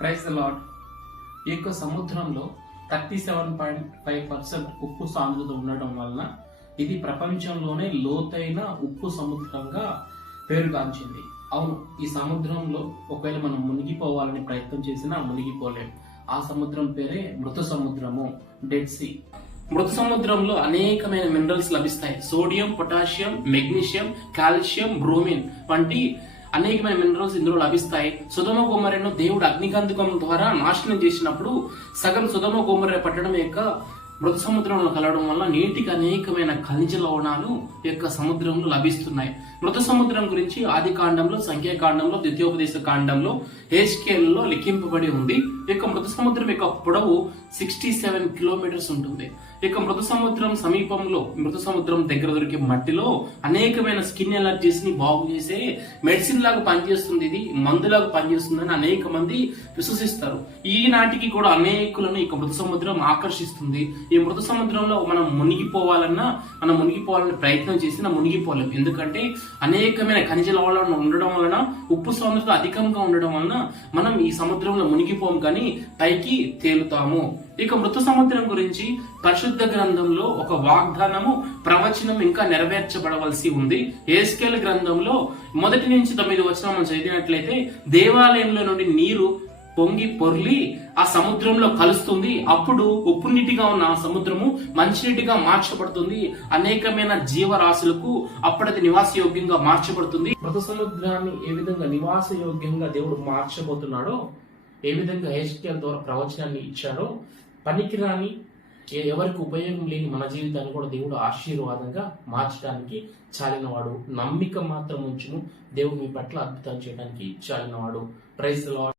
Praise the lord. ఈ యొక్క సముద్రంలో 37.5% ఉప్పు సాంద్రత ఉండడం వలన ఇది ప్రపంచంలోనే లోతైన ఉప్పు సముద్రంగా పేరుగాంచింది. అవును, ఈ సముద్రంలో ఒకవేళ మనం మునిగిపోవాలని ప్రయత్నం చేసినా మునిగిపోలేం. ఆ సముద్రం పేరే మృత సముద్రము, డెడ్ సీ. మృత సముద్రంలో అనేకమైన మినరల్స్ లభిస్తాయి. Sodium, potassium, magnesium, calcium, bromine వంటి అనేకమైన మినరల్స్ ఇందులో లభిస్తాయి. సొదొమ గొమొర్రాను దేవుడు అగ్నిగంధకం ద్వారా నాశనం చేసినప్పుడు సగం సొదొమ గొమొర్రా పట్టణం యొక్క మృత సముద్రంలో కలవడం వల్ల నీటికి అనేకమైన ఖనిజ లవణాలు యొక్క సముద్రంలో లభిస్తున్నాయి. మృత సముద్రం గురించి ఆది కాండంలో, సంఖ్యాకాండంలో, ద్వితీయోపదేశ కాండంలో, హెజ్కేలులో లిఖింపబడి ఉంది. ఈ యొక్క మృత సముద్రం యొక్క పొడవు 67 కిలోమీటర్స్ ఉంటుంది. ఈ యొక్క మృత సముద్రం సమీపంలో, మృత సముద్రం దగ్గర దొరికే మట్టిలో అనేకమైన స్కిన్ ఎలర్జీస్ ని బాగు చేసే మెడిసిన్ లాగా పనిచేస్తుంది, ఇది మందులాగా పనిచేస్తుందని అనేక మంది విశ్వసిస్తారు. ఈనాటికి కూడా అనేకులను ఈ మృత సముద్రం ఆకర్షిస్తుంది. ఈ మృత సముద్రంలో మనం మునిగిపోవాలని ప్రయత్నం చేసినా మునిగిపోలేం. ఎందుకంటే అనేకమైన ఖనిజ లవణాలు ఉండడం వలన, ఉప్పు సాంద్రత అధికంగా ఉండడం వలన మనం ఈ సముద్రంలో మునిగిపోం కానీ పైకి తేలుతాము. ఇక మృత సముద్రం గురించి పరిశుద్ధ గ్రంథంలో ఒక వాగ్దానము, ప్రవచనం ఇంకా నెరవేర్చబడవలసి ఉంది. హెజ్కేలు గ్రంథంలో 1 నుంచి 9 వచనం మనం చదివినట్లయితే, దేవాలయంలో నుండి నీరు పొంగి పొర్లి ఆ సముద్రంలో కలుస్తుంది. అప్పుడు ఉప్పు నీటిగా ఉన్న ఆ సముద్రము మంచినీటిగా మార్చబడుతుంది. అనేకమైన జీవరాశులకు అప్పటిది నివాసయోగ్యంగా మార్చబడుతుంది. మృత సముద్రాన్ని ఏ విధంగా నివాసయోగ్యంగా దేవుడు మార్చబోతున్నాడో, ఏ విధంగా హెజ్కేలు ద్వారా ప్రవచనాన్ని ఇచ్చాడో, పనికిరాని ఎవరికి ఉపయోగం లేని మన జీవితాన్ని కూడా దేవుడు ఆశీర్వాదంగా మార్చడానికి చాలినవాడు. నమ్మిక మాత్రం ఉంచుము, దేవుడు మీ పట్ల అద్భుతం చేయడానికి చాలినవాడు. Praise the lord.